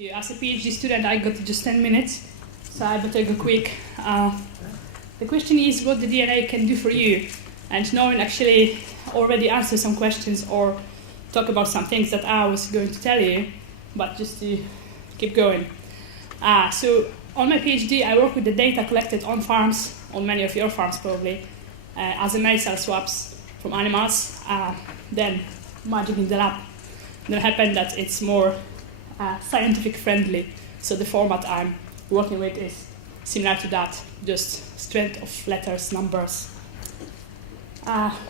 you. As a PhD student, I got just 10 minutes, so I better go quick. The question is what the DNA can do for you, and no one actually already answered some questions or talk about some things that I was going to tell you, but just to keep going. So on my PhD, I work with the data collected on farms, on many of your farms probably, as a male cell swaps from animals, then magic in the lab. And it happened that it's more scientific friendly, so the format I'm working with is similar to that, just strength of letters, numbers.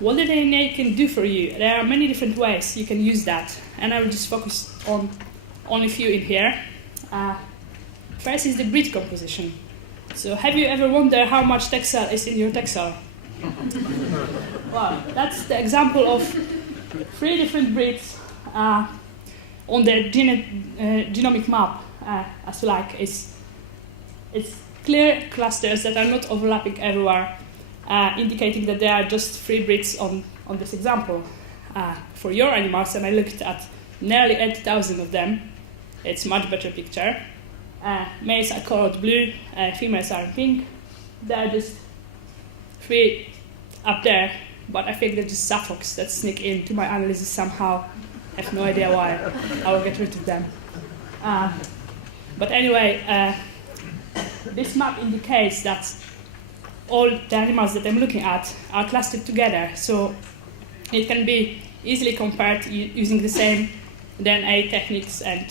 What the DNA can do for you? There are many different ways you can use that, and I will just focus on only a few in here. First is the breed composition. So have you ever wondered how much Texel is in your Texel? Well, that's the example of 3 different breeds on the genomic map, as you like. It's clear clusters that are not overlapping everywhere, indicating that there are just 3 breeds on this example. For your animals, and I looked at nearly 8,000 of them, it's a much better picture. Males are colored blue, females are in pink. There are just 3 up there, but I think they're just suffix that sneak into my analysis somehow. I have no idea why. I will get rid of them. But anyway, this map indicates that all the animals that I'm looking at are clustered together, so it can be easily compared using the same DNA techniques, and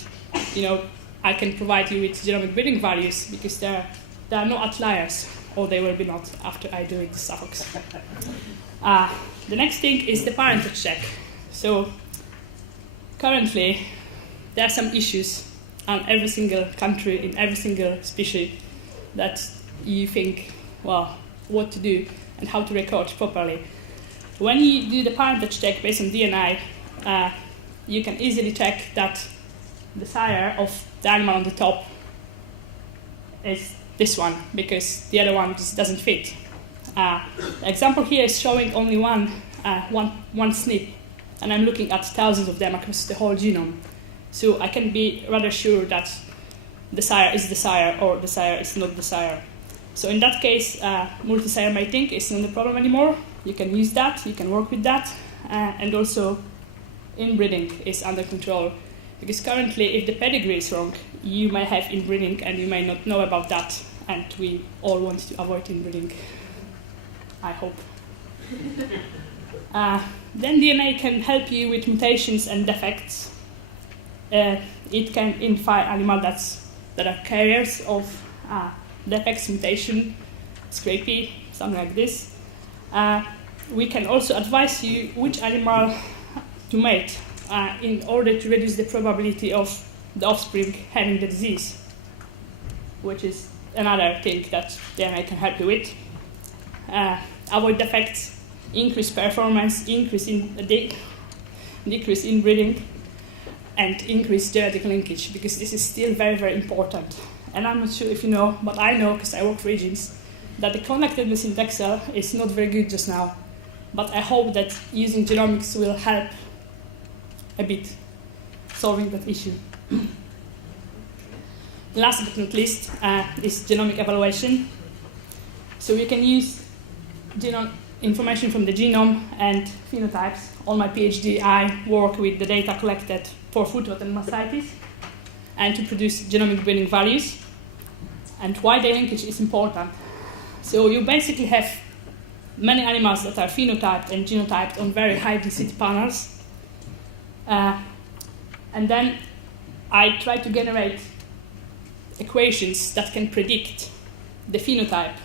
I can provide you with genomic breeding values because there are no outliers, or they will be not after I do it the suffix. The next thing is the parentage check. So currently, there are some issues on every single country, in every single species, that you think, well, what to do and how to record properly. When you do the parentage check based on DNA, you can easily check that the sire of the animal on the top is this one, because the other one just doesn't fit. The example here is showing only one SNP, and I'm looking at thousands of them across the whole genome. So I can be rather sure that the sire is the sire, or the sire is not the sire. So in that case, multi-sire mating is not a problem anymore. You can use that, you can work with that, and also inbreeding is under control. Because currently, if the pedigree is wrong, you may have inbreeding and you may not know about that, and we all want to avoid inbreeding, I hope. Then DNA can help you with mutations and defects. It can identify animals that are carriers of defects, mutation, scrapie, something like this. We can also advise you which animal to mate in order to reduce the probability of the offspring having the disease, which is another thing that DNA can help you with. Avoid defects, increase performance, decrease in breeding, and increase genetic linkage, because this is still very, very important. And I'm not sure if you know, but I know because I work for genes, that the connectedness in Texel is not very good just now. But I hope that using genomics will help a bit solving that issue. Last but not least is genomic evaluation. So you can use information from the genome and phenotypes. On my PhD, I work with the data collected for foot rot and mastitis, and to produce genomic breeding values. And why the linkage is important. So you basically have many animals that are phenotyped and genotyped on very high density panels. And then I try to generate equations that can predict the phenotype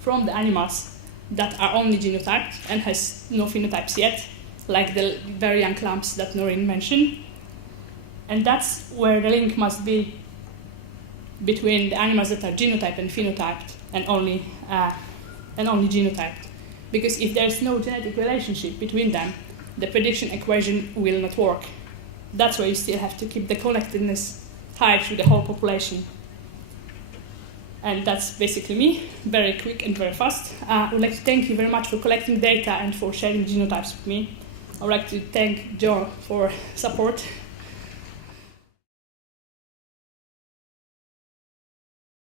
from the animals that are only genotyped and has no phenotypes yet, like the very young lambs that Noreen mentioned. And that's where the link must be between the animals that are genotyped and phenotyped, and only genotyped. Because if there's no genetic relationship between them, the prediction equation will not work. That's why you still have to keep the connectedness high through the whole population. And that's basically me, very quick and very fast. I would like to thank you very much for collecting data and for sharing genotypes with me. I would like to thank John for support.